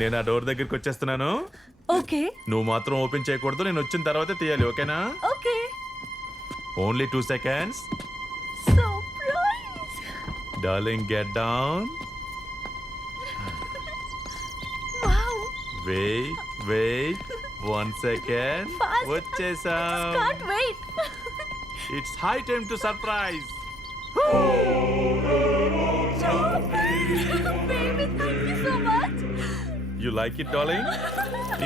నేను ఆ డోర్ దగ్గరికి వచ్చేస్తున్నాను. ఓకే నువ్వు మాత్రం ఓపెన్ చేయకూడదు, నేను వచ్చిన తర్వాతే తీయాలి, ఓకేనా? Okay. Only 2 seconds. Surprise. Darling, get down. Wow. Wait 1 second. Fast. వచ్చేసాం. Can't wait. It's high time to surprise. Baby, thank you so much. You like it, darling?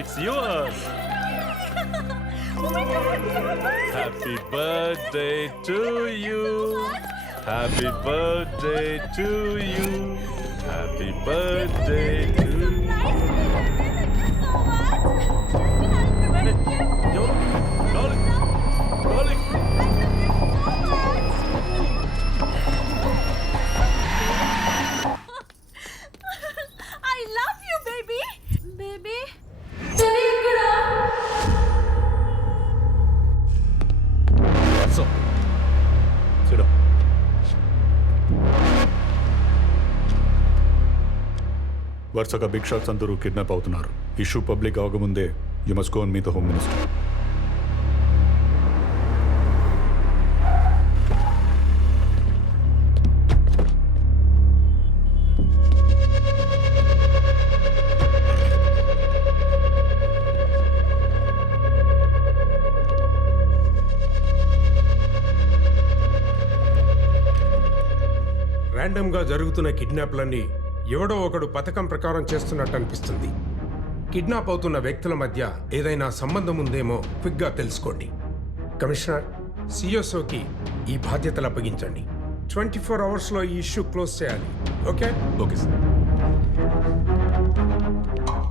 It's yours. Oh my God, so much. Happy birthday to you. Happy birthday to you. Happy birthday to you. Nice. Thank you so much. Just to have a gift. Darling, darling. I love you, baby. Baby. So, sit down. వరుసగా big shots అందరూ kidnap అవుతున్నారు. Issue public అవకముందే you must go and meet the home minister. ర్యాండమ్గా జరుగుతున్న కిడ్నాప్లన్నీ ఎవడో ఒకడు పథకం ప్రకారం చేస్తున్నట్టు అనిపిస్తుంది. కిడ్నాప్ అవుతున్న వ్యక్తుల మధ్య ఏదైనా సంబంధం ఉందేమో క్విక్గా తెలుసుకోండి. కమిషనర్, సిఎస్ఓకి ఈ బాధ్యతలు అప్పగించండి. 24 అవర్స్లో ఈ ఇష్యూ క్లోజ్ చేయాలి. Okay? Okay sir.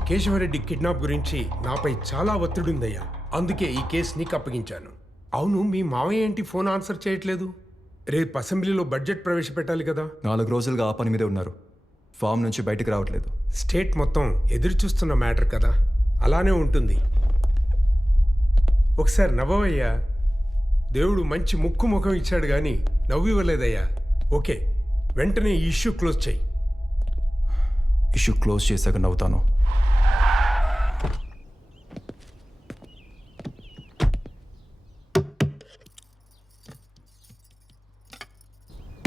Keshava Reddy kidnap గురించి నాపై చాలా ఒత్తిడి ఉందయ్యా. అందుకే ఈ కేసు నీకు అప్పగించాను. అవును, మీ మావయ్య ఏంటి ఫోన్ ఆన్సర్ చేయట్లేదు? రేపు అసెంబ్లీలో బడ్జెట్ ప్రవేశపెట్టాలి కదా. 4 రోజులుగా ఆ పని మీదే ఉన్నారు. ఫామ్ నుంచి బయటకు రావట్లేదు. స్టేట్ మొత్తం ఎదురు చూస్తున్న మ్యాటర్ కదా, అలానే ఉంటుంది. ఒకసారి నవ్వవయ్యా. దేవుడు మంచి ముక్కు ముఖం ఇచ్చాడు కానీ నవ్వు ఇవ్వలేదయ్యా. ఓకే, వెంటనే ఈ ఇష్యూ క్లోజ్ చేయి. ఇష్యూ క్లోజ్ చేశాక నవ్వుతాను.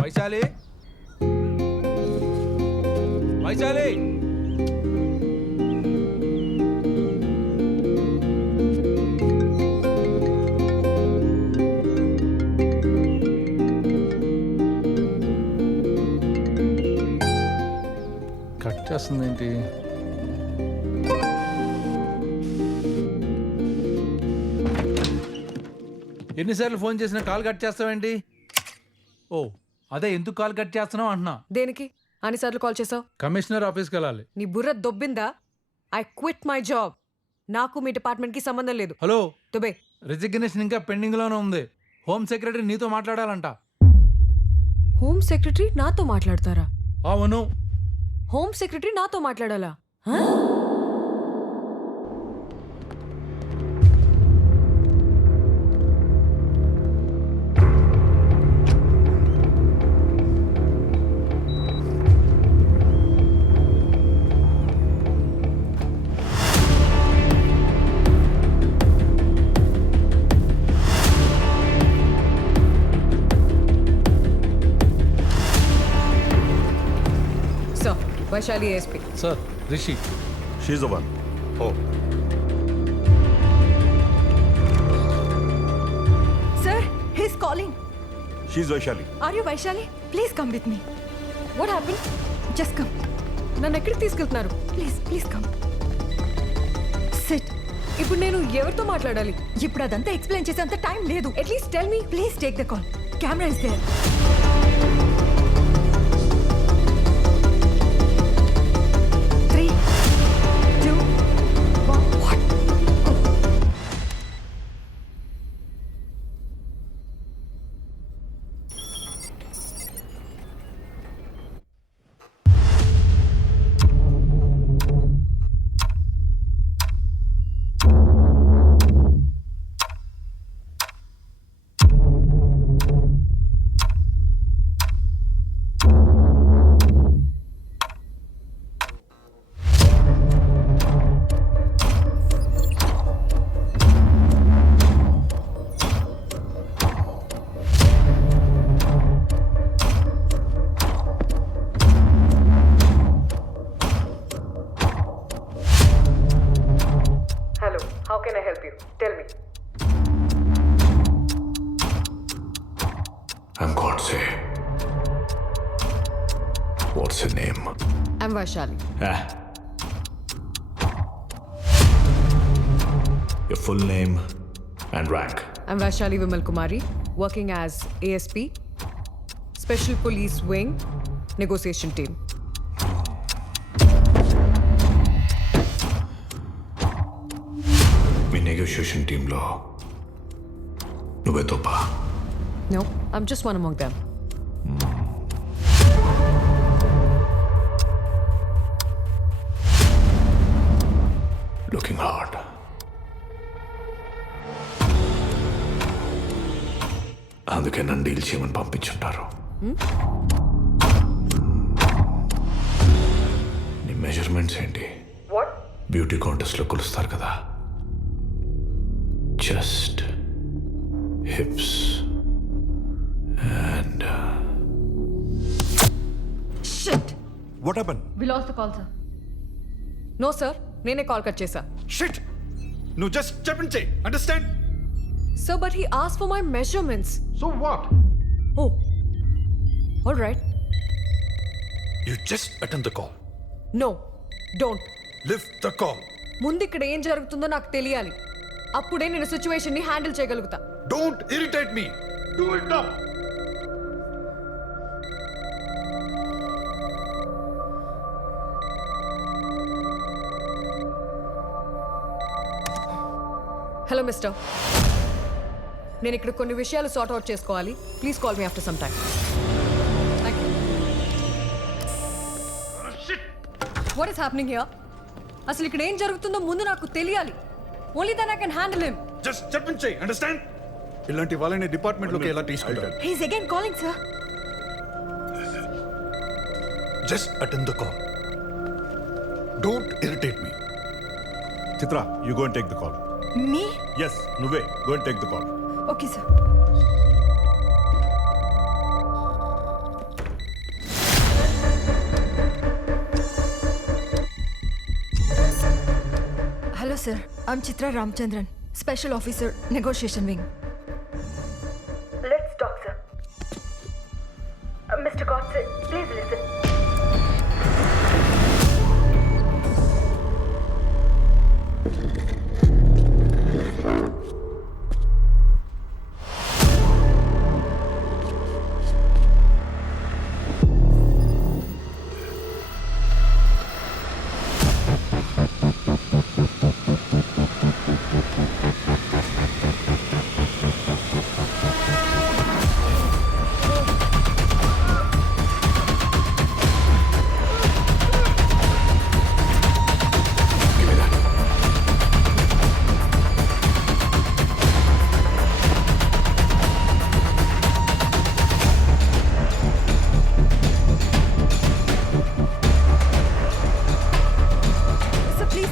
వైశాలి, వైశాలి, కట్ చేస్తుంది ఏంటి? ఎన్నిసార్లు ఫోన్ చేసినా కాల్ కట్ చేస్తావేంటి? ఓ అదే, ఎందుకు కాల్ కట్ చేస్తున్నావు అంటున్నా. దేనికి అన్నిసార్లు కాల్ చేసావు? కమిషనర్ ఆఫీస్కి వెళ్ళాలి. నీ బుర్ర దొబ్బిందా? I quit my job. నాకు మీ డిపార్ట్మెంట్ కి సంబంధం లేదు. హలో, దుబే. రిజిగ్నేషన్ ఇంకా పెండింగ్ లోనే ఉంది. హోమ్ సెక్రటరీ నీతో మాట్లాడాలంట. హోమ్ సెక్రటరీ నాతో మాట్లాడతారా? అవును. హోమ్ సెక్రటరీ నాతో మాట్లాడాలా? హ? Vaishali ASP. Sir, Rishi. She the one. Oh, Sir, he's calling. She Vaishali. Are you Vaishali? Please come with me. What happen? Just come. నన్ను ఎక్కడికి తీసుకెళ్తున్నారు? Please come. Sit. ఇప్పుడు నేను ఎవరితో మాట్లాడాలి? ఇప్పుడు అదంతా ఎక్స్ప్లెయిన్ చేసేంత టైం లేదు. At least tell me. Please take the call. Camera is there. I'm Vaishali. Your full name and rank. I'm Vaishali Vimal Kumari, working as ASP, Special Police Wing, Negotiation Team. Me negotiation టీంలో నువ్వే తోపా. No, I'm just one among them. Looking hard. అందుకే నన్ను deal చేయమని పంపించుంటారు. నీ measurements ఏంటి? Beauty కాంటెస్ట్లో కొలుస్తారు కదా, chest, hips and Shit! What happen? We lost the call, sir. No, sir. నేనే కాల్ కట్ చేశా. షిట్. నువ్వు జస్ట్ చెప్పించే, understand? Sir, but he asked for my measurements. So what? Oh. All right. You just attend the call. No. Don't. Lift the call. ముందు ఇక్కడ ఏం జరుగుతుందో నాకు తెలియాలి. అప్పుడే నేను సిచ్యువేషన్ ని హ్యాండిల్ చేయగలుగుతా. Don't irritate me. Do it now. Hello mister, నేను ఇక్కడ కొన్ని విషయాలు సార్ట్ అవుట్ చేసుకోవాలి. Please call me after some time. What is happening here? అసలు ఇక్కడ ఏం జరుగుతుందో ముందు నాకు తెలియాలి. Only then I can handle him. Just చెప్పించే, అండర్స్టాండ్? ఇలాంటి వాళ్ళని డిపార్ట్మెంట్లోకి ఎలా తీసుకుంటారు? He's again calling, sir. Just attend the call. Don't irritate me. Chitra, you go and take the call. Me? Yes, నువ్వే go and take the call. Okay, sir. Hello, sir. I'm Chitra Ramchandran, Special Officer, Negotiation Wing. Let's talk, sir. Mr. Godse, please listen.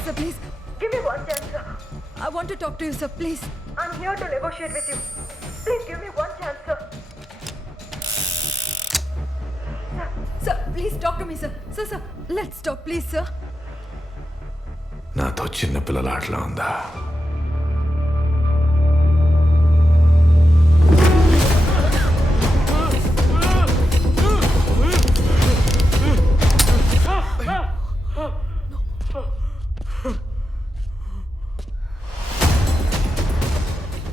Sir, please. Give me one chance, sir. I want to talk to you, sir. Please. I'm here to negotiate with you. Please give me one chance, sir. Sir, please talk to me, sir. Sir, let's talk, please, sir. నాతో చిన్న పిల్లల ఆటలా ఉందా?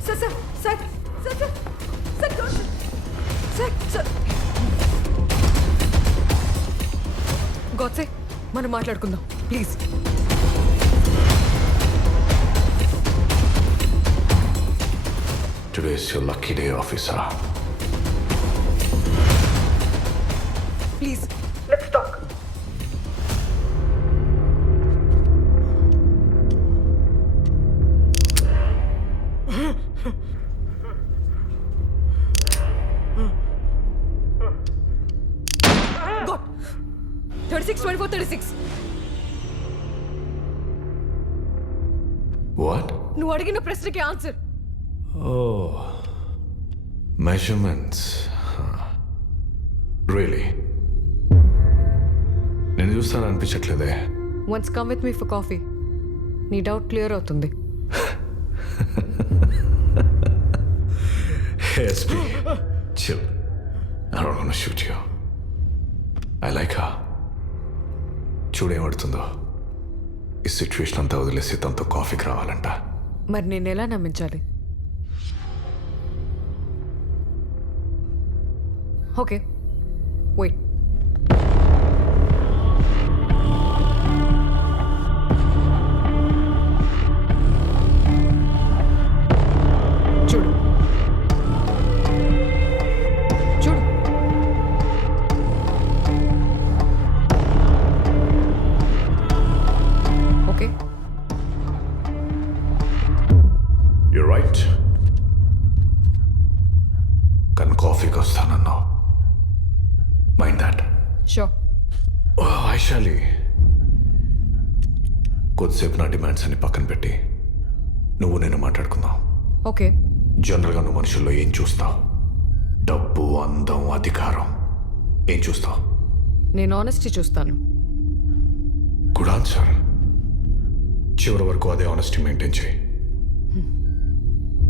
Sir, don't. Sir. Godse, మనం మాట్లాడుకుందాం please. Today's your lucky day, officer. Please. Let's talk. God. 36, 24, 36. What? నువ్వు అడిగిన ప్రశ్నకి answer. Oh, measurements. Really? నేను చూస్తాను అనిపించట్లేదే. Once come with me for coffee. నీ డౌట్ క్లియర్ అవుతుంది. ASP, chill. I don't want to shoot you. I like her. చూడేమడుతుందో. ఈ situation అంతా వదిలేసి తనతో కాఫీకి రావాలంట. మరి నేను ఎలా నమ్మించాలి? Okay, wait. చూడు చూడు. Okay, you right. కానీ కాఫీకి వస్తానన్నావు. Mind that. షూర్. వైశాలి, కొద్దిసేపు నా డిమాండ్స్ అన్ని పక్కన పెట్టి నువ్వు నేను మాట్లాడుకుందాం. ఓకే. జనరల్గా నువ్వు మనుషుల్లో ఏం చూస్తావు? డబ్బు, అందం, అధికారం. ఏం చూస్తావు? నేను ఆనెస్టీ చూస్తాను. Good answer. చివరి వరకు అదే ఆనెస్టీ మెయింటైన్ చేయి.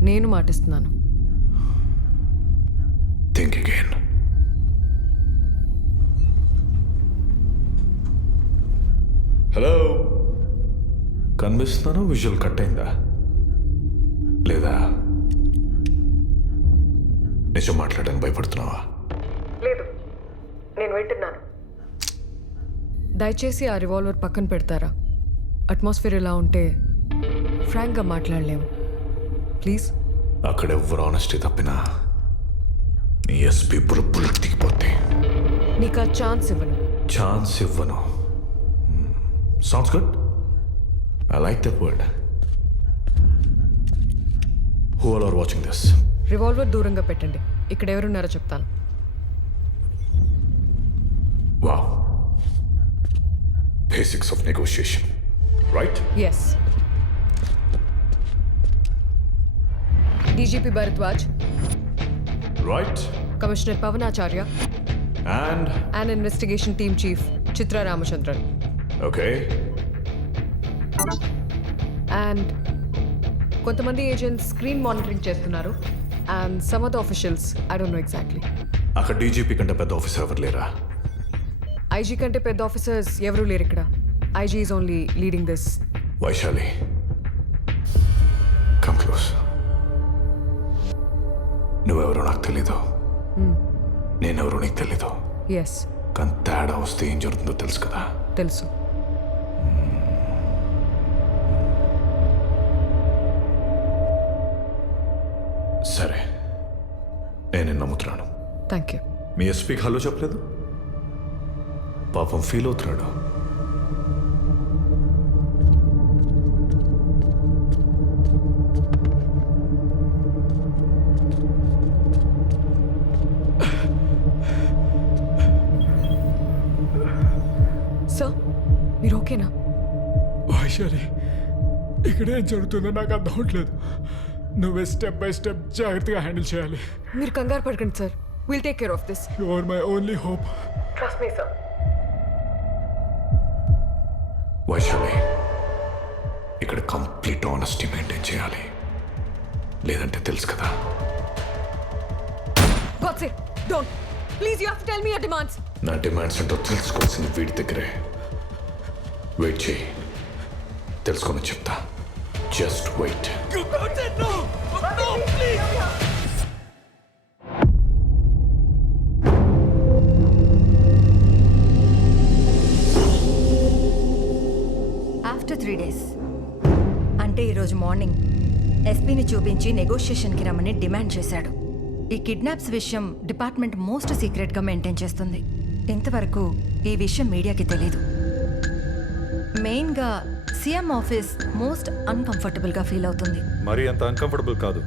నేను మాటిస్తున్నాను. Think again. హలో, కనిపిస్తున్నాను? విజువల్ కట్ అయిందా లేదా? నిజం మాట్లాడడానికి భయపడుతున్నావా? లేదు, నేను వింటున్నాను. దయచేసి ఆ రివాల్వర్ పక్కన పెడతారా? అట్మాస్ఫియర్ ఇలా ఉంటే ఫ్రాంక్గా మాట్లాడలేము. ప్లీజ్. అక్కడ ఎవ్వరు ఆనెస్టీ తప్పినా నీ ఎస్పీ బుల్లెట్ దిగిపోతే నీకు ఆ ఛాన్స్ ఇవ్వను. ఛాన్స్ ఇవ్వను. Sounds good. I like that word. Who all are watching this? Revolver దూరంగా పెట్టండి. ఇక్కడ ఎవరున్నారో చెప్తాను. Wow. Basics of negotiation, right? Yes. DGP Bharadwaj, right. Commissioner Pavanacharya and and investigation team chief Chitra Ramachandran. Okay. And కొంతమంది ఏజెంట్స్ స్క్రీన్ మానిటరింగ్ చేస్తున్నారు. And some of the officials, I don't know exactly. అక్కడ DGP కంటే పెద్ద ఆఫీసర్ ఎవరు లేరా? ఐజీ కంటే పెద్ద officers ఎవరూ లేరు ఇక్కడ. IG is only leading this. Vaishali, come close. నువ్వెవరో నాకు తెలీదు, నేనెవరో నీకు తెలీదు. ఎస్, కానీ తేడా వస్తే ఏం జరుగుతుందో తెలుసు కదా. తెలుసు. సరే, నేను నమ్ముతున్నాను. Thank you. మీ ఎస్పీకి హలో చెప్పలేదు? పాపం ఫీల్ అవుతున్నాడు. సార్, మీరు ఓకేనా? వైశాలి, ఇక్కడ ఏం జరుగుతుందో నాకు అర్థం అవట్లేదు. నువ్వే స్టెప్ బై స్టెప్ జాగ్రత్తగా హ్యాండిల్ చేయాలి. మీరు కంగారు పడకండి sir. Will take care of this. You are my only hope. Trust me sir. Vaishali, ఇక్కడ కంప్లీట్ ఆనెస్టీ మెయింటైన్ చేయాలి, లేదంటే తెలుసు కదా. God's sake, don't. Please, you have to tell me your demands. నా డిమాండ్స్ ఏంటో తెలుసుకోవాల్సింది వీడి దగ్గరే. వెయిట్ చేయి, తెలుసుకొని చెప్తా. Just wait. ఆఫ్టర్ 3 days అంటే ఈరోజు మార్నింగ్ ఎస్పీని చూపించి నెగోషియేషన్కి రమ్మని డిమాండ్ చేశాడు. ఈ కిడ్నాప్స్ విషయం డిపార్ట్మెంట్ మోస్ట్ సీక్రెట్గా మెయింటైన్ చేస్తుంది. ఇంతవరకు ఈ విషయం మీడియాకి తెలీదు. మెయిన్గా సీఎం ఆఫీస్ మోస్ట్ అన్కంఫర్టబుల్గా ఫీల్ అవుతుంది. మరి అంత అన్కంఫర్టబుల్ కాదు.